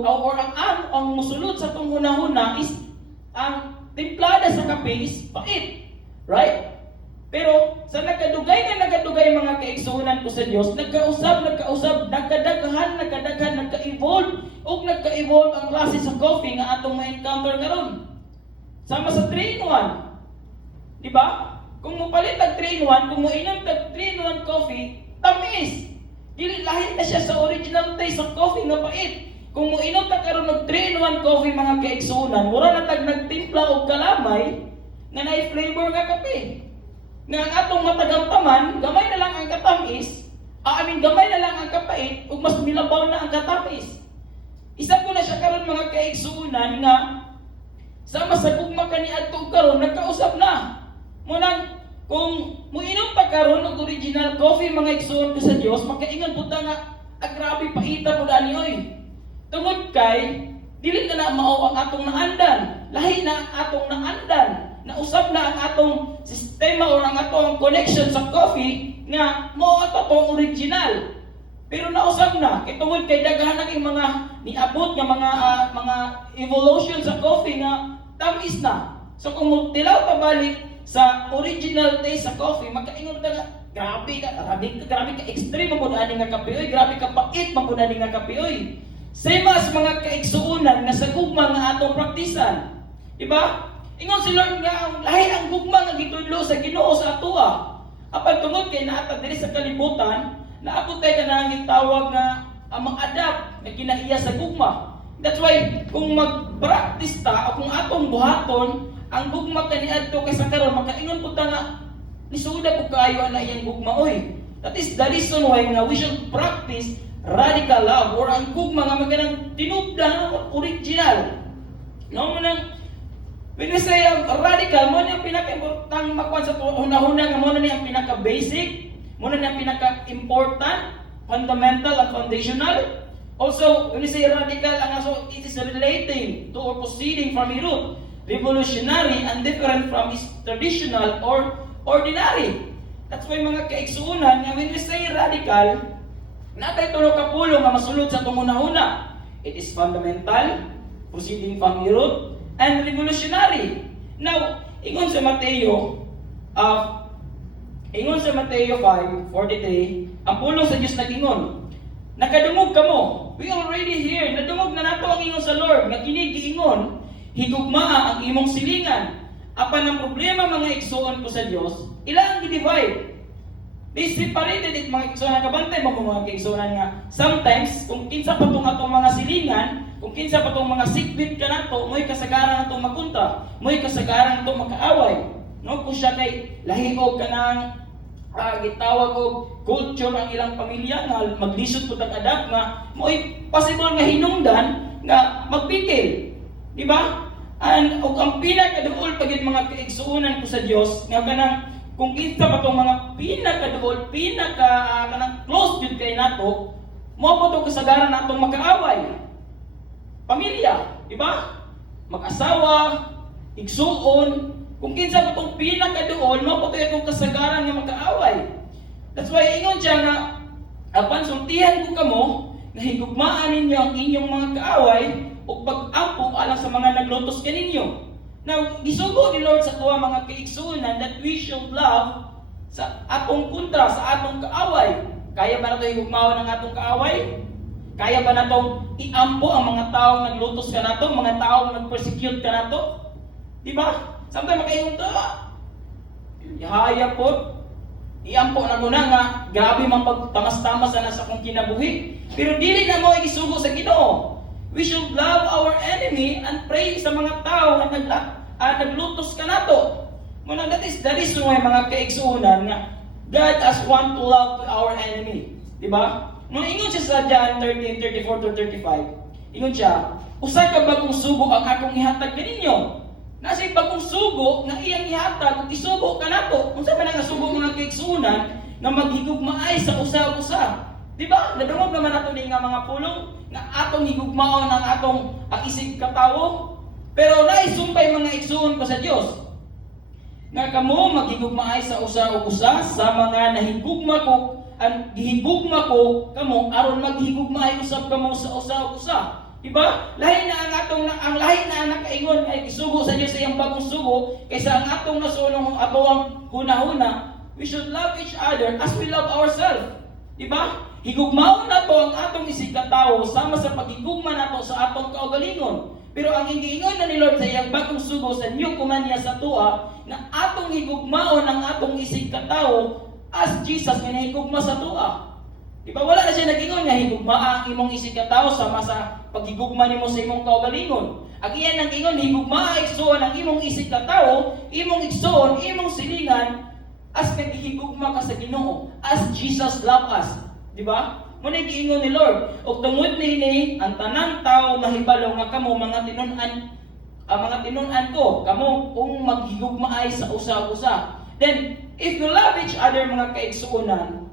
kamo or ang musulod sa tong hunahuna is ang timplada sa kape is pait. Right? Pero sa nagadugay mga kaigsuonan ko sa Dios, nagkausab, nagkadaghan, nagka-evolve ug nagka-evolve ang klase sa coffee nga atong ma-encounter karon. Sama sa 3-in-1. Di ba? Kung mopalit tag 3-in-1, kung moinom tag 3-in-1 coffee, tamis. Dili lahi na siya sa original taste sa coffee nga pait. Kung moinom ta karon og 3-in-1 coffee mga kaigsuonan, mura na tag nagtimpla og kalamay nga naay flavor nga kape. Nga ang atong matagamtaman, gamay na lang ang katamis, gamay na lang ang kapait, ug mas milabaw na ang katamis. Isa ko na siya karon mga kaigsuonan nga sama sa gugma kaniadto karon nagkausap na. Munang kung muinom pa karon og original coffee mga igsuon ko sa Dios, makaingon pud nga grabe paita pud ani oy. Tungod kay dili na mao ang atong naandan, lahi na ang atong naandan. Nausap na ang atong sistema o ang atong connection sa coffee nga mo ato tong original. Pero nausap na kitungod kay daghan na mga niabot nga mga evolution sa coffee nga tamis na. So kung tilaw ta balik sa original taste sa coffee, makaingon ta nga grabe ka extreme mo ani nga kape oy, grabe ka pait mo ani nga kape oy. Same as mga kaigsuonan nga sa gugma nga atong praktisan. Diba? Ingon si Lord nga ang lahi ang gugma nga gitudlo sa Ginoo sa atoa. Apan tungod kay naata diri sa kalibutan, naabot tay kanang gitawag nga mag-adapt nga kinaiya sa gugma. That's why kung mag-practice ta o kung atong buhaton ang gugma kaniadto kay sa karon makaingon pud ta nga lisuda ko kaayo ana iyang gugma oy. That is the reason why nga we should practice radical love or ang gugma nga maganang tinubdan original. No man when we say radical, mo na yung pinaka-importante makuha sa una-una nga mo na yung pinaka-basic, mo na yung pinaka-important, fundamental and foundational. Also, when we say radical, it is relating to or proceeding from a root, revolutionary and different from its traditional or ordinary. That's why mga kaigsuonan, when we say radical, natay tulo ka pulo nga masulod sa itong una-una. It is fundamental, proceeding from a root, and revolutionary. Now, ingon sa Mateo 5:43, ang pulong sa Dios nag-ingon, nakadungog kamo. We already here, nadungog na nato ang ingon sa Lord, nga kini giingon, higugmaa ang imong silingan. Apan ang problema mga igsuon ko sa Dios, ila ang gi-divide. They separated it mga igsuonan, kabantay mo mga igsuonan nga. Sometimes, kung kinsa pa atong mga silingan, kung kinsa pa itong mga sikbit ka nato, mo'y kasagaran natong makunta, mo'y kasagaran natong makaaway. No? Kung siya kay lahiog ka ng gitawag og culture ang ilang pamilya nga maglisod pud ang adapt nga mo'y possible nga hinungdan nga magpikil. Di ba? And ang pinakaduol pagid mga kaigsuonan ko sa Dios nga kanang kung kinsa pa itong mga pinakaduol, kanang close jud kay nato, mo po itong kasagaran natong makaaway. Pamilya, di ba? Mag-asawa, igsuon, kung kinsa pa itong pinakaduol, maputoy itong kasagaran nga magkaaway. That's why ingon siya nga, apan sultihan ko kamo, na higugmaan ninyo ang inyong mga kaaway, o pag-ampo alang sa mga naglutos kaninyo. Now, gisugo ni Lord sa tuwa mga kaigsuonan that we should love sa atong kontra, sa atong kaaway. Kaya ba nato higugmaon ang atong kaaway? Kaya ba natong iampo ang mga taong naglutos ka nato, mga taong nag-persecute ka nato? Di ba? Sometimes makaingon to, ihaya po, iampo na muna nga, grabe mang pagtamas-tamas na sa kong kinabuhi. Pero dili na mo isugo sa Ginoo. We should love our enemy and pray sa mga tao na naglutos ka nato. Muna, that is the reason why mga kaigsuonan nga, God has want to love our enemy. Di ba? Nung ingon siya sa John 13:34-35, ingon siya, usa ka bagong sugo ang akong ihatag kaninyo. Nasa bagong sugo nga iyang ihatag ug isugo ka nato. Unsa man ang sugo mga kaigsuonan nga maghigugmaay sa usa-usa. Di ba? Nadungog naman nato ni nga mga pulong nga atong higugmaon ang atong ang isig katawo. Pero naisumpay mga igsuon ko sa Dios. Nga kamo maghigugmaay sa usa-usa sa mga nahigugma ko ang gihigugma ko kamo aron maghigugmaay usab kamo sa usa-usa. Diba? Lahi na ang lahi na anak kaingon ay isugo sa Dios sa iyang bagong sugo kaysa ang atong nasunong atong huna-huna. We should love each other as we love ourselves. Diba? Higugmaon nato ang atong isig katawo sama sa paghigugma nato sa atong kaugalingon. Pero ang ingiingon na ni Lord sa iyang bagong sugo sa new command niya sa tuwa na atong higugmaon ang atong isig katawo as Jesus nga nahigugma sa tuwa. Diba wala na siya nag-ingon nga higugma ang imong isig katawo sama sa paghigugma nimo sa imong kaugalingon. Ang iyan nang ingon higugma igsoon ang imong isig katawo, imong igsoon, imong silingan as naghihigugma ka sa Ginoo, as Jesus love us. Diba? Muna giingon ni Lord, ug tungod niini ang tanang tawo mahibalo nga kamo mga tinunan ko, kamo kung maghigugmaay sa usa-usa. Then if you love each other mga kaigsuonan,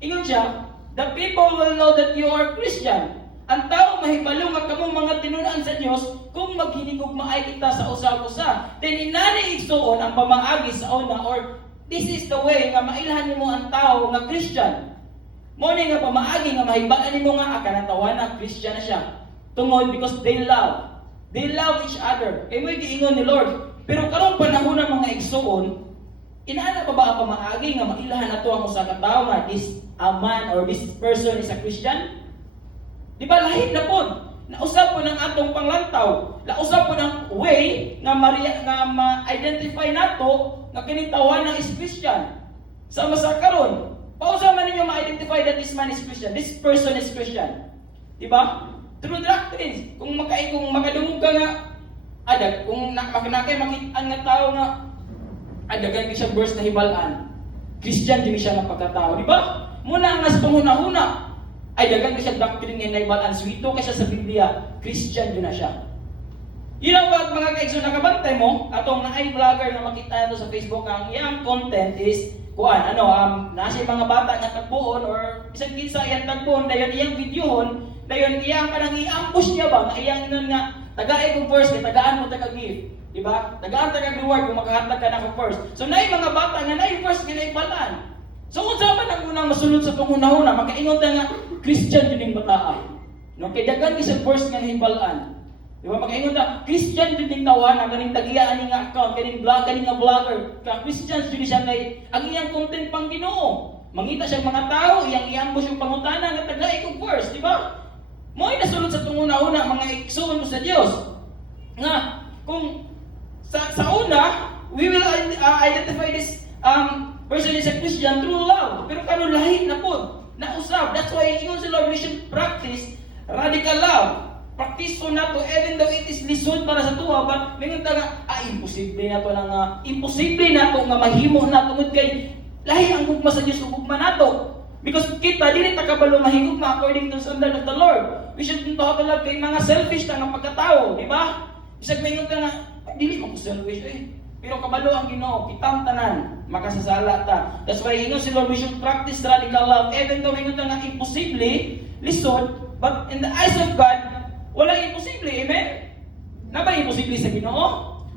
ingon siya, the people will know that you are Christian. Ang tao mahibalo nga kamo mga tinunan sa Dios kung maghinigugmaay kita sa usa-usa. Then inani igsuon ang pamaagi sa una or this is the way nga mailhan nimo ang tao nga Christian. Mo ni nga pamaagi nga mahibalan nimo nga kanang tawana Christian na siya. Tungod because they love each other. Kay mo giingon ni Lord. Pero karong panahon ng mga igsuon, inaana pa ba ang pamaagi nga mailahan nato ang usa ka tawo nga this a man or this person is a Christian? Di ba lahit na po? Nausap po ng atong panglantaw. Nausap po ng way nga ma-identify nato nga kinitawan na is Christian. Sama sa karon, pausa man ninyo ma-identify that this man is Christian, this person is Christian. Di ba? Through doctrines. Kung makadungog ka nga, kung makinakay makitaan nga tao nga, adagan siya verse na hibalaan. Christian din siya ng pagkatao, di ba? Muna ang nas panghuna-huna, ay dagan siya doctrine nga hibalaan. Swito kasi sa Biblia, Christian din na siya. You know what, mga kaigso, nakabantay mo, atong naay vlogger na makita nato sa Facebook, ang iyang content is, nasa mga bata nga tagpuon or isang kinsa iyang tagpuon, dayon iyang videohon, dayon iyang kanang i-ambush niya ba, nga iyang inon nga, tagaay kong first, tagaan mo taga-give. Diba? Tagaan taga-reward kung makahatag ka na ko first. So, naay mga bata nga naay first nga naibalaan. So, kung saan man ang unang masunod sa panghuna-huna, makaingon na nga, Christian din yung bataa. No? Kaya dagan isang first nga naibalaan. Diba? Makaingon na, Christian din yung tawanan, kaning tag-iyaan nga account, kaning nga vlogger. Kaya Christians din siya kay, ang iyang content pang Ginoo. Mangita siya mga tao, iyang i-ambush yung pangutana, nga taga-ay kong first. Diba? Mo'y nasunod sa panghuna-huna, mga iksuon mo sa Diyos. Nga, kung sa una, we will identify this person is a Christian through love. Pero kano lahit na po, nausap. That's why ingon si Lord, we should practice radical love. Practice so na to, even though it is lisod para sa tuwa, but mingon ta nga, imposible na to imposible na to nga mahimo na tungod kay lahi ang gugma sa Dios ug gugma nato. Because kita dili ta kabalo mahigugma according to the standard of the Lord. We should not love kay mga selfish ta nga pagkatao, di ba? Isag mingon ta nga, dili mo ko selfish Pero kabalo ang Ginoo, kitang tanan, makasasala ta. That's why ingon si Lord, we should practice radical love. Even though ingon ta nga imposible, lisod, but in the eyes of God, walang imposible, amen? Na ba imposible sa Ginoo?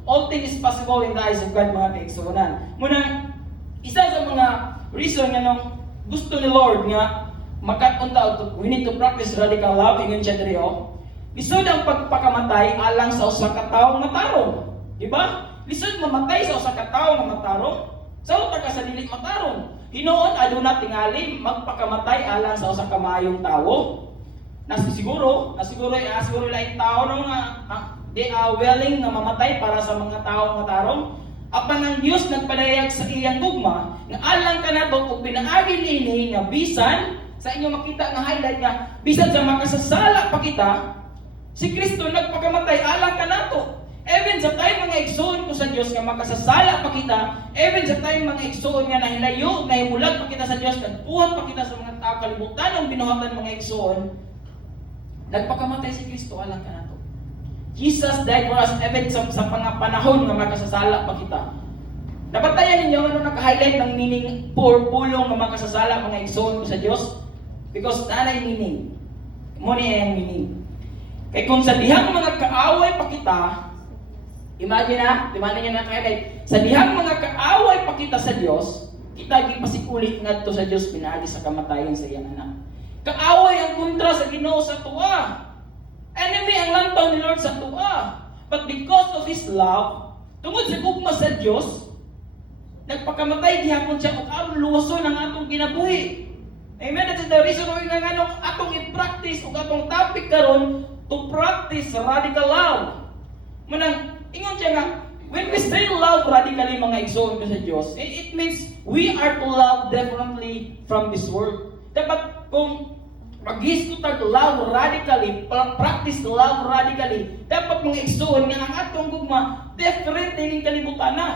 All things is possible in the eyes of God, mga kaigsuonan. Muna, isa sa mga reason nga nung gusto ni Lord nga makatunta, we need to practice radical love, ingon siya diri lisod ang pagpakamatay alang sa usa ka tawo nga tarong. Diba? Lisod mamatay sa usa ka tawo nga matarong. Sa uta ka sa dili matarong. Hinoon aduna tingali magpakamatay alang sa usa ka maayong tawo. Siguro lain tao no nga they are willing na mamatay para sa mga tawo nga tarong. Apan ang Dios nagpadayag sa iyang gugma nga alang kanato ug pinaagi niini nga bisan sa inyo makita nga highlight nga bisan sa makasasala pa kita, si Kristo nagpakamatay alang kanato. Even sa tayo mga igsoon ko sa Dios nga makasasala pa kita, even sa tayo mga igsoon nga nahilayo, nahimulag pa kita sa Dios, nagpuhat pa kita sa mga tao kalibutan ng binuhatan mga igsoon, nagpakamatay si Kristo alang kanato. Jesus died for us even sa mga panahon nga makasasala pa kita. Napatayan ninyo ano naka-highlight ng meaning pulong nga makasasala mga igsoon ko sa Dios? Because nanay meaning. Muna yung meaning. Kaya kung sa dihang mga kaaway pa kita, imagine nyo na kaya sa dihang mga kaaway pa kita sa Diyos, kita gipasikulit ngadto sa Diyos pinaagi sa kamatayon sa iyang anak. Kaaway ang kontra sa Ginoo sa tuwa. Enemy paglantaw ni Lord sa tuwa. But because of His love, tungod sa gugma sa Dios, nagpakamatay gihapon siya ug aron luwason ang atong kinabuhi. Amen. That is the reason why nga nganong atong i-practice ug atong topic karon, to practice radical love. Manang ingon siya nga, when we say love radically mga igsoon ko sa Dios, it means we are to love differently from this world. Dapat kung mag-iskutan love radically, practice love radically, dapat mga igsoon nga ang atong gugma different ning kalibutan na.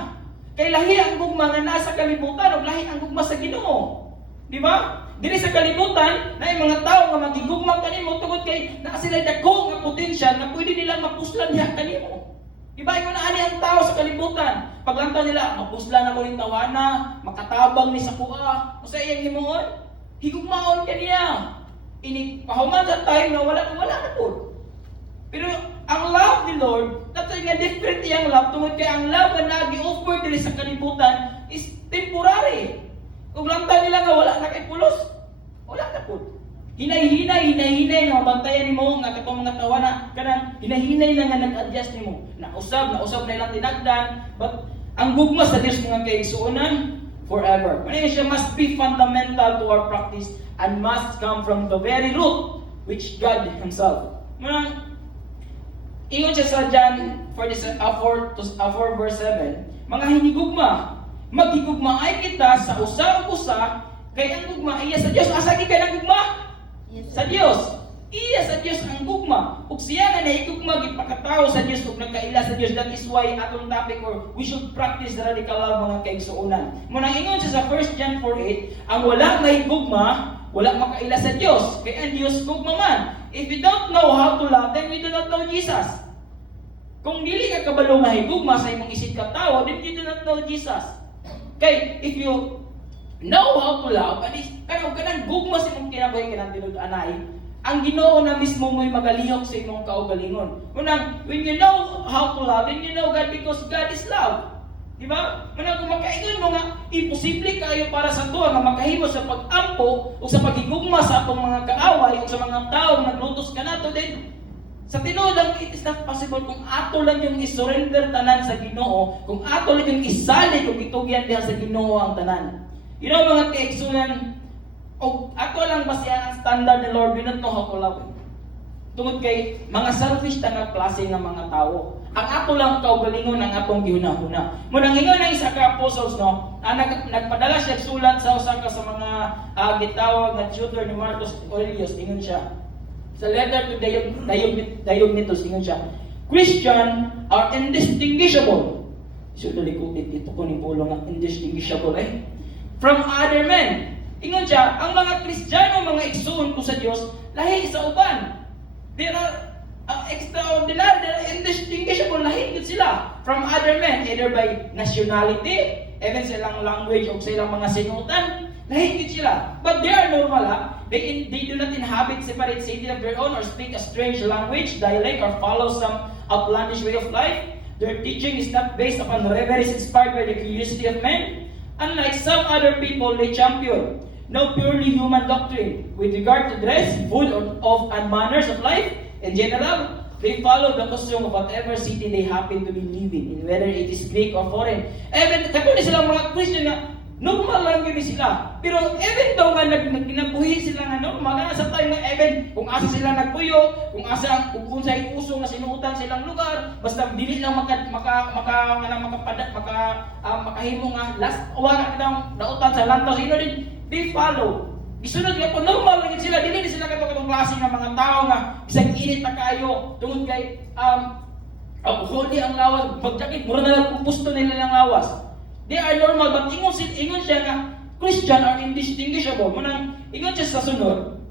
Kay lahi ang gugma nga nasa kalibutan ug lahi ang gugma sa Ginoo. Di ba? Diri sa kalibutan, na mga tao nga magigugma kanimo tungod kay naa sila dako nga potential na pwede nilang mapuslan diha kanimo. Di ba? Ingon na ani ang tao sa kalibutan. Paglantaw nila, mapuslan ako ning tawana, makatabang ni sa kuha. Usa iyang himuon, higugmaon kaniya. Ini pahuman sa time na wala na po. Pero ang love ni Lord, nato nga different iyang love tungod kay ang love nga nagi-offer diri sa kalibutan is temporary. Kung lang tayo nila nga wala na kay pulos, wala na po. Hinay-hinay na mabantayan nimo nga katong mga tawana kanang hinahinay na nga nag-adjust nimo. Nausab na ilang tinagdan, but ang gugma sa Dios nga kay igsuonan forever. Kaya siya must be fundamental to our practice and must come from the very root which God Himself. Ingon siya sa John 4 verse 7, mga hinigugma, maghigugmaay kita sa usa-usa, kay ang gugma iya sa Dios. Asa gi kay ang gugma? Sa Dios. Iya sa Dios ang gugma. Ug siya nga nahigugma gipakatawo sa Dios ug nagkaila sa Dios. That is why atong topic or we should practice radical love mga kaigsuonan. Muna ingon siya sa 1 John 4:8, ang wala mahigugma, wala makaila sa Dios. Kay ang Dios gugma man. If you don't know how to love, then you do not know Jesus. Kung dili ka kabalo mahigugma sa imong isip ka tawo, then you do not know Jesus. Kay if you know how to love, kanang gugma sa imong kinabuhi kanang tinud-anay, ang Ginoo na mismo mo'y magalihok sa imong kaugalingon. Unang, when you know how to love, then you know God because God is love. Di ba? Unang, kung makaingon mo nga, imposible kayo para sa tuwa nga makahimo sa pag-ampo o sa pagigugma sa atong mga kaaway o sa mga tao na naglutos ka nato, then sa tinuod lang, it is not possible kung ato lang yung isurrender tanan sa Ginoo, kung ato lang yung isali, kung itugyan diha sa Ginoo ang tanan. You know mga kaigsunan, o ato lang ba siya ang standard ni Lord, we don't know how to love Him. Tungod kay mga selfish tanang klase ng mga tao. Ang ato lang kaugalingon ang atong gihuna-huna. Munang ingon ang isa ka apostles, no, nagpadala siya sulat sa usa ka sa mga gitawag na tutor ni Marcus Aurelius, ingon siya. Sa letter to Diognetus, ingon siya, Christian are indistinguishable. So dalikutit dito ko ni Paulo nga indistinguishable from other men. Ingon siya, ang mga Kristiyano, mga igsoon ko sa Dios, lahi sa uban. They are extraordinary, they are indistinguishable, lahi gid sila from other men, either by nationality, even sa ilang language o sa ilang mga sinutan, lahi gid sila. But they are normal, They do not inhabit separate city of their own or speak a strange language, dialect, or follow some outlandish way of life. Their teaching is not based upon reveries inspired by the curiosity of men. Unlike some other people, they champion no purely human doctrine. With regard to dress, food, and manners of life, in general, they follow the custom of whatever city they happen to be living in, whether it is Greek or foreign. Even, katulad silang mga Christian na, normal lang yun sila. Pero even daw nga nagkinabuhi sila nga normal, nga sa time nga even kung asa sila nagpuyo, kung sa uso nga sinuutan silang lugar, basta dili lang makahimo nga last wala kitang nautan sa lantaw sino din they follow. Isunod nga po normal lang sila, dili sila katong klase nga mga tao nga bisag init na kayo tungod kay holy ang lawas, pagjakit mura na lang pupusto nila ang lawas. They are normal, but ingon siya nga, Christian are indistinguishable. Munang, ingon siya sa sunod,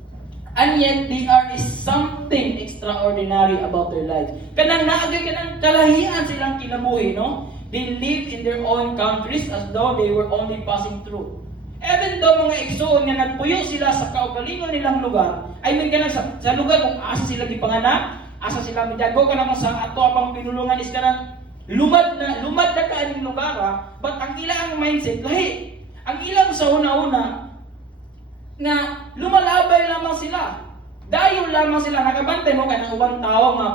and yet they are something extraordinary about their life. Kanang naagay kanang kalahian silang kinabuhi, no? They live in their own countries as though they were only passing through. Even though mga igsoon nga nagpuyo sila sa kaugalingon nilang lugar, I mean kanang sa lugar kung asa sila gipanganak, asa sila midago kanang sa ato apang pinulungan is kanang lumad na kaaning lugar, but ang ilang mindset lahi. Ang ilang sa una-una nga lumalabay lamang sila. dayon lamang sila nakabantay mo kanang ubang tao nga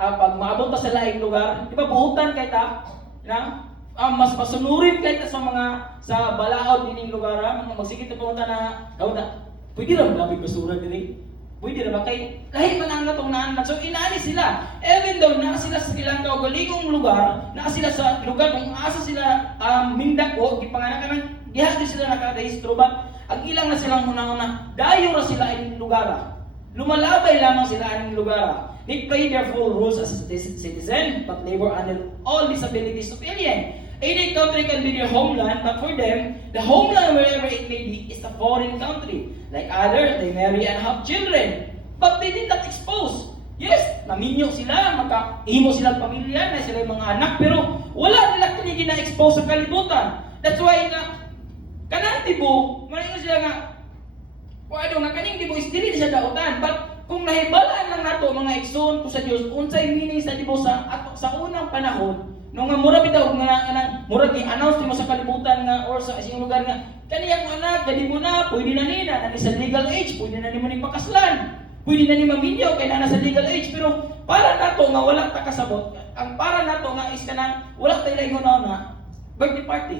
pag maabot ta sa laing lugar, di ba buhutan kay ta na mas masunurin kay ta sa balaod dining lugar, mga magsigit na pumunta na gawda. Pwede ra labig basura diri. Pwede na ba kay kahit man ang natong naan so inaani sila even though na sila sa ilang kaugalingong lugar na sila sa lugar kung asa sila mindako gipanganakan diha sila nakarehistro ba ang ilang na silang una-una dayo ra sila ining lugar lumalabay lamang sila ining lugar they play their full roles as citizen but labor under all disabilities of alien. Any country can be their homeland, but for them, the homeland wherever it may be is a foreign country. Like others, they marry and have children, but they did not expose. Yes, naminyo sila, magkaihimo silang pamilya, na sila mga anak, pero wala nila kini gina-expose sa kalibutan. That's why kanang tibo, maringon sila nga, nga kaning tibo is dili siya dautan, but kung nahibalaan lang nato mga igsoon ko sa Dios, unsay meaning sa tibo sa unang panahon, nung mura bitaw nga mura gi-announce mo sa kalibutan nga or sa isang lugar nga kaniyang anak gadi mo na pwede na nina na sa legal age pwede na nimo ning pakaslan pwede na ni maminyo kay na sa legal age pero para nato nga wala ta kasabot ang para nato nga is kanang wala tay laingon na birthday party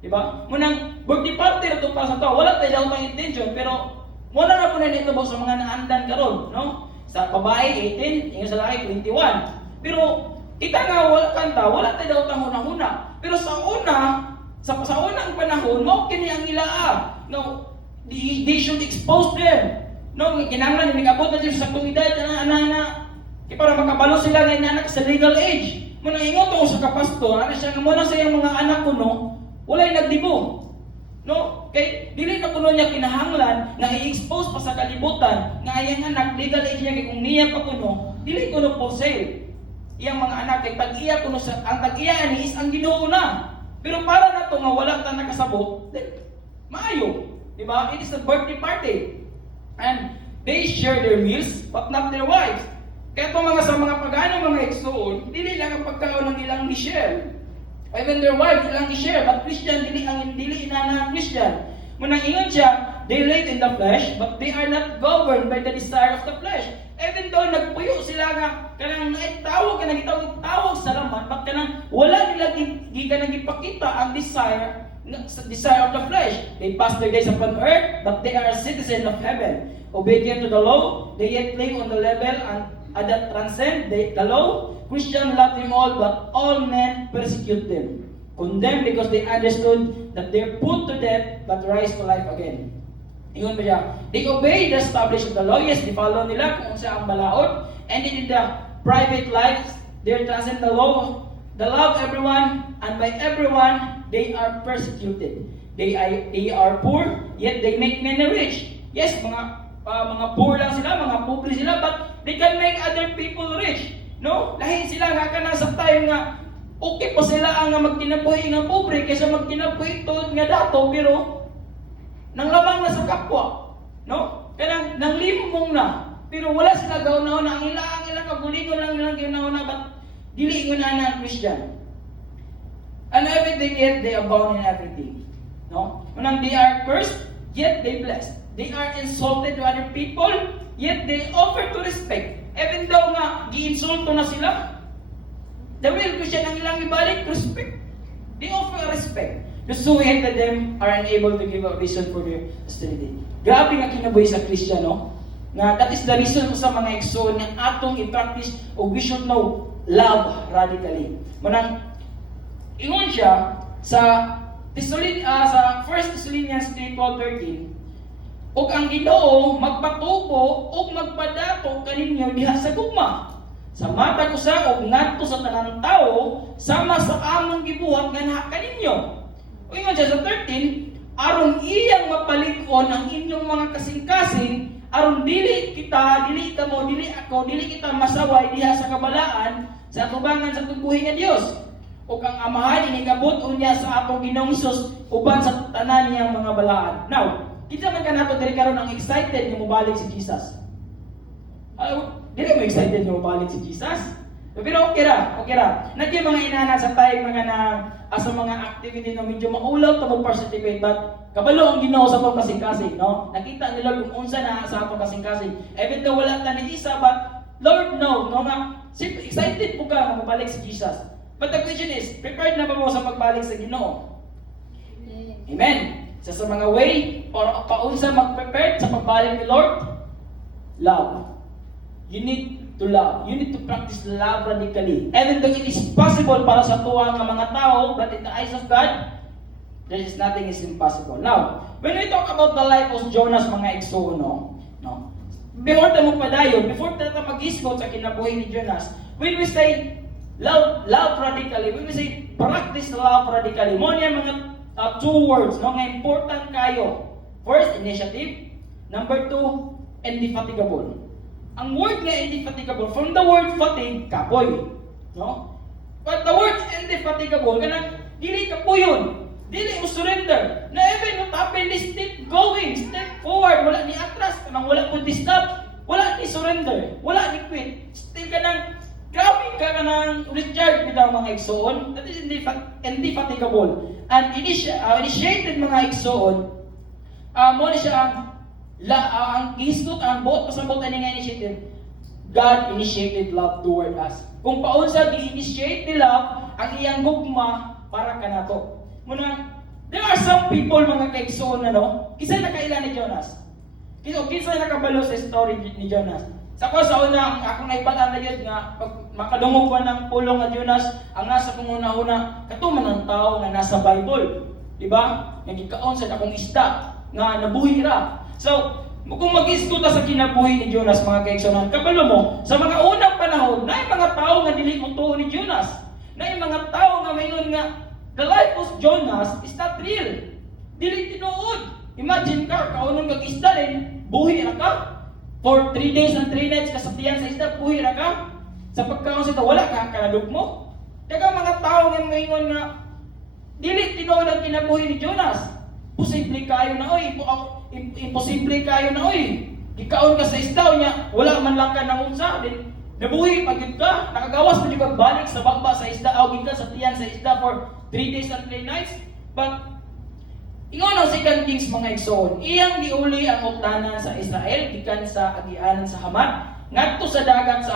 di ba munang birthday party ra to para sa to wala tay daw tang intention pero wala na po na nito sa mga naandan karon no sa babae 18 yung sa lalaki 21 pero kita nga wala kanta, wala tayo daw tanghuna-huna. Pero sa unang panahon, mo kini ang ilaa. No, they should expose them. No, kinahanglan ni abot na sa komunidad na para makabalo sila ng anak sa legal age. Muna ingon to sa kapastor, ano siya nga muna sa iyang mga anak kuno, walay nagdibo. No, kay dili na kuno niya kinahanglan na i-expose pa sa kalibutan nga iyang anak legal age niya kung niya pa kuno, dili kuno for sale. Iyang mga anak kay tag-iya kuno sa ang tag-iya ni is ang Ginoo na. Pero para nato nga wala ta nakasabot, maayo, di ba? It is a birthday party. And they share their meals but not their wives. Kaya itong sa mga pagano mga igsoon, dili lang ang pagkaon ng ilang i-share. Even their wives ilang i-share, but Christian dili inana Christian. Munang ingon siya, they live in the flesh, but they are not governed by the desire of the flesh. Even though nagpuyo sila nga kanang naitawag tawag sa laman, but kanang wala nila gikanang ipakita ang desire of the flesh. They pass their days upon earth, but they are citizens of heaven. Obedient to the law, they yet live on the level and that transcend the law. Christians love them all, but all men persecute them. Condemned because they understood that they're put to death but rise to life again. Ingon ba siya? They obey the established of the law. Yes, di follow nila kung sa ang balaod. And in the private lives, they transcend the law. They love everyone, and by everyone, they are persecuted. They are poor, yet they make many rich. Yes, mga poor lang sila, mga pobre sila, but they can make other people rich. No? Lahi sila nga ka na sa time nga okay pa sila ang magkinabuhi nga pobre kaysa magkinabuhi to nga dato pero nang lamang na sa kapwa, no? Kaya nang limong na, pero wala sila gawin na ang ilang kagulingon lang nilang ginawa na, but dili ko na ang Christian. And everything yet they abound in everything, no? Manang they are cursed, yet they blessed. They are insulted to other people, yet they offer to respect. Even though nga gi-insulto na sila, the real Christian ang ilang ibalik, respect. They offer respect. Those who hated them are unable to give a reason for their hostility. Grabe nga kinabuhi sa Kristiyano. Nga that is the reason sa mga igsoon nga atong i-practice o we should know love radically. Manang ingon siya sa 1 Thessalonians 3:12-13, ug ang Ginoo magpatubo ug magpadato kaninyo diha sa gugma. Sa matag usa ug ngadto sa tanang tawo sama sa among gibuhat nga naha kaninyo. Ingon siya sa 13, aron iyang mapalig-on ang inyong mga kasing-kasing, aron dili kita masaway diha sa kabalaan sa tubangan sa tubuhi nga Dios. O kang amahan inigabot unya sa atong Ginoong Hesus uban sa tanan niyang mga balaan. Now, kita man kanato diri karon ang excited nga mobalik si Jesus. Dili mo excited nga mobalik si Jesus? Pero okay ra. Nagyo mga inana sa tayo mga na sa mga activity na medyo maulaw ta mo participate but kabalo ang Ginoo sa to kasing-kasing, no? Nakita ni Lord kung unsa na sa ato kasing-kasing. Even though wala ta ni isa but Lord no nga excited po ka nga mabalik sa Jesus. But the question is, prepared na ba mo sa pagbalik sa Ginoo? Amen. Sa mga way or paunsa mag-prepare sa pagbalik ni Lord? Love. You need to love. You need to practice love radically. Even though it is possible para sa tuwa ng mga tao, but in the eyes of God, there is nothing is impossible. Now, when we talk about the life of Jonas, mga igsoon, no? Before tayo magpadayon, before tayo mag-isgot sa kinabuhi ni Jonas, when we say love radically, when we say practice love radically, mo niya mga two words, no, nga important kayo. First, initiative. Number two, indefatigable. Ang word nga indefatigable, from the word fatigue, kapoy. No? But the word indefatigable, kanang dili kapoyon, dili mo surrender. Na even not happen, step going, step forward, wala ni atras, kanang wala po di stop, wala ni surrender, wala ni quit. Still kanang, grabe ka kanang recharge bitaw mga igsoon. That is indefatigable. And initiated mga igsoon, mo na siya ang gihisgot ang buot pasabot ani nga initiative. God initiated love toward us. Kung paunsa gi-initiate ni love ang iyang gugma para kanato. Muna, there are some people mga kaigsoon kisa nakaila ni Jonas. Kisa nakabalo sa story ni Jonas. Sa una akong naibatan na yun nga pag makadungog ko ng pulong nga Jonas ang nasa kung una-una katuman ng tao nga nasa Bible. Diba? Nagikaon sa akong isda nga nabuhi ra. So, kung mag-iskuta sa kinabuhi ni Jonas, mga kaigsoon, kabalo mo, sa mga unang panahon, na yung mga tao nga dili utuo ni Jonas, na yung mga tao nga mayon nga, the life of Jonas is not real. Dili tinuod. Imagine ka, kaunong kag-isda rin, buhi ra ka. For 3 days and 3 nights, kasatiyan sa isda, buhi ra ka. Sa pagkaon sa ito, wala ka, kanadog mo. Kaya mga tao nga mayon nga, dili tinuod ang kinabuhi ni Jonas. Posible kayo na, imposible kayo na, ikaon ka sa isda niya, wala man lang ka ng unsa, din nabuhi pagid ka, nakagawas na ka balik sa baba sa isda, awgin ka sa tiyan sa isda for 3 days and 3 nights. But ingon ang 2 Kings mga igsoon, iyang giuli ang utlanan sa Israel gikan sa agianan sa Hamat ngadto sa dagat sa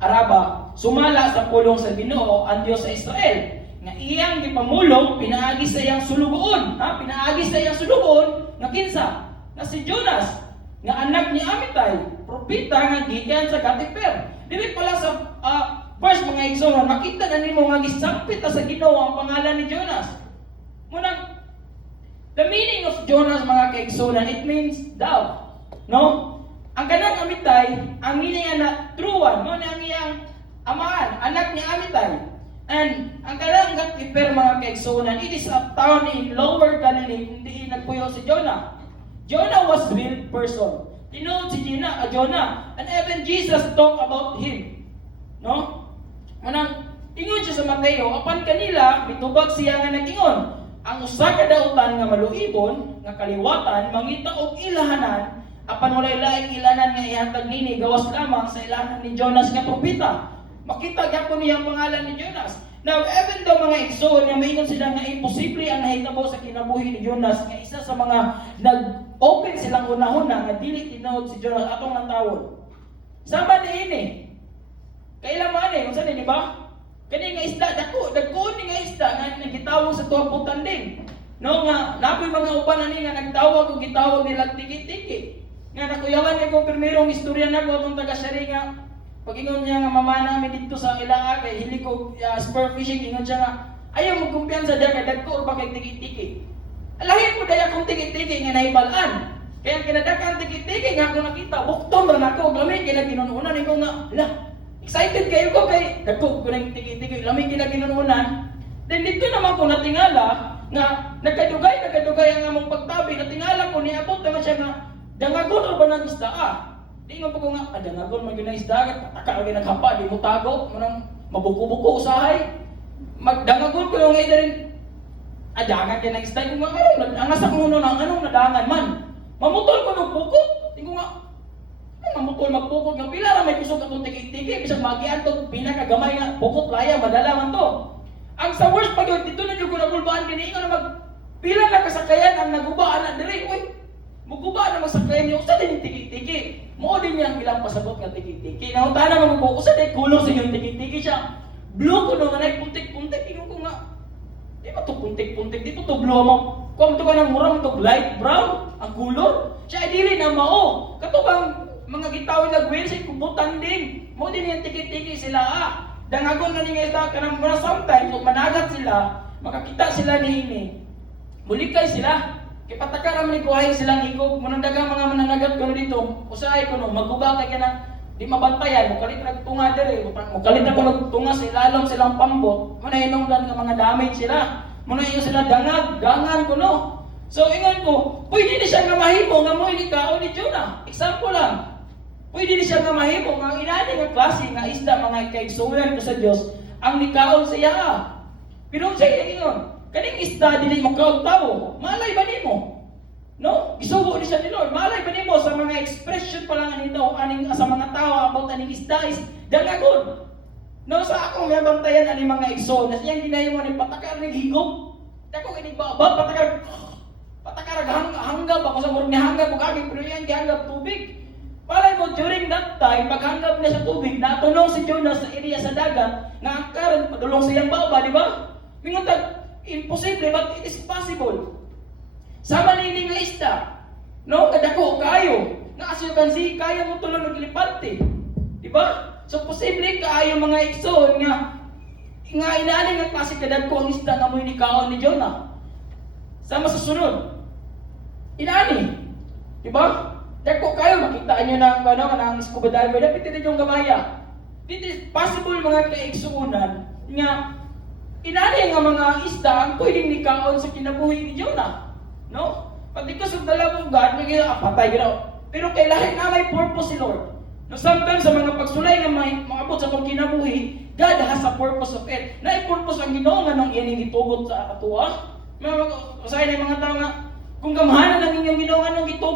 Araba, sumala sa pulong sa Ginoo ang Dios sa Israel. Nga iyang gipamulong pinaagi sa iyang sulugoon, pinaagi sa iyang sulugoon nga kinsa na si Jonas nga anak ni Amitay, propeta nga gikan sa Gatiper. Dili pala sa verse mga igsoon, makita na nimo nga gisampit sa Ginoo ang pangalan ni Jonas. Munang the meaning of Jonas mga kaigsoon, it means doubt, no? Ang kanang Amitay, ang meaning na true one, mo na ang iyang amahan, anak ni Amitay. And ang kanang Gatiper mga kaigsoon, it is a town in Lower Galilee kung diin nagpuyo si Jonah. Jonah was real person. Tinuod si Jonah. And even Jesus talk about him. No? Manang ingon siya sa Mateo, apan kanila mitubag siya nga nag-ingon. Ang usa ka dautan nga maluibon nga kaliwatan mangita og ilahanan apan walay laing ilahanan nga ihatag nini gawas lamang sa ilahanan ni Jonas nga propeta. Makita gyapon niya ang pangalan ni Jonas. Now, even though mga igsoon nga maingon sila nga imposible ang nahitabo sa kinabuhi ni Jonas nga isa sa mga nag-open silang unahuna nga dili tinuod si Jonas atong natawon. Sama niini. Kailan man unsa ni ba? Kani nga isda dako ni nga isda nga nagitawag sa tuwang putanding. No nga napoy mga uban ani nga nagtawag og gitawag nila tiki-tiki. Nga nakuyawan ni ko primerong istorya nako atong taga-Sari nga pag-ingon niya nga mama namin dito sa Ilaa kay hili ko spur fishing, ingon siya nga ayaw mo kumpiyansa diya kay dagko or ba kay tiki-tiki. Alahin mo daya kung tiki-tiki nga nahibalaan. Kaya kinadakan tiki-tiki nga ako nakita, bukton ra nako gamay kay ginununan ko nga, la excited kayo ko kay dagko ko nang tiki-tiki, lamay kay ginununan. Then dito naman ko natingala nga nagkadugay ang among pagtabi, natingala ko niabot naman siya nga dangagon ba nang isda Ingon po ko nga, dangagon man ginang isda, pataka lagi naghapa, di mo tago, manang mabuko-buko usahay. Magdangagon ko yung ngayon rin, adangan din ang isda, kung nga, ang nasa kong anong nadangan man. Mamutol ko ng bukot, tingko nga, ang bukol magpukot nga pila ra may kusog atong tiki-tiki bisag magian to pinakagamay nga pukot laya madala man to. Ang sa worst pag dito na jud ko nagulbaan kini nga mag pila na kasakayan ang naguba ana diri uy. Muguba na magsakayan niyo usa din tiki-tiki. Mao din niya ang ilang pasabot nga tiki-tiki. Nangutana man ko usa day kulong sa inyong tiki-tiki siya. Blue ko no nga nay puntik-puntik ingon ko nga. Di ba to puntik-puntik di po to blue mo. Kung to ka nang murang to light brown ang kulor. Siya ay dili na mao. Katubang mga gitawin nagwil sa kubutan din. Mo din yung tiki-tiki sila Dangagon na nga ita kanang mura sometimes kung managat sila, makakita sila niini. Mulikay sila. Kay pataka ra man ikuhay silang igog, manang dagang mga mananagat kuno dito. Usahay kuno maguba kay kanang di mabantayan, mukalit ra tunga diri, mukalit ra kuno tunga sa ilalom silang pambot. Manahinom lang nga mga damage sila. Manahinom sila dangag, gangan kuno. So ingon ko, pwede ni siya nga mahimo nga mo kaon ni Jonah. Example lang. Pwede ni siya nga mahimo nga inani nga klase nga isda mga kaigsuonan ko sa Dios ang nikaon sa iya. Pero sa ingon, kaning isda dili makaon tawo. Malay ba nimo? No? Gisugo ni siya ni Lord. Malay ba nimo sa mga expression pa lang anito aning sa mga tawo about aning isda is dangagod. No sa akong mabantayan ani mga igsoon na siyang ginahimo ni patakar ni higop. Dako ini baba patakar hanggab ako sa murag ni hanggab ug aging pero yan gihanggab tubig. Palay mo during that time paghanggab niya sa tubig natunong si Jonah sa area sa dagat nga ang karon padulong sa iyang baba, di ba? Minguntag imposible but it is possible. Sama nini nga isda, no? Kadako kayo. Nga as you can see, kaya mo tulong nagliparte. Di ba? So posible kaayo mga igsoon nga inaani nga klase kadagko ang isda nga mo'y nikaon ni Jonah. Sama sa sunod. Inaani. Di ba? Dako kayo makita niyo nang nang scuba diver dapat ito yung gamaya. It is possible mga kaigsuonan nga inani nga mga isda ang pwedeng nikaon sa kinabuhi ni Jonah. No? Pati ko sa dalawang God, may patay ginaw. Pero kailangan na may purpose si Lord. No, sometimes sa mga pagsulay nga may maabot sa itong kinabuhi, God has a purpose of it. Na-purpose ang Ginoo nga nung iyan gitugot sa atua. Usahay na yung mga tao nga, kung gamahanan ang inyong Ginoo nga nung gitugot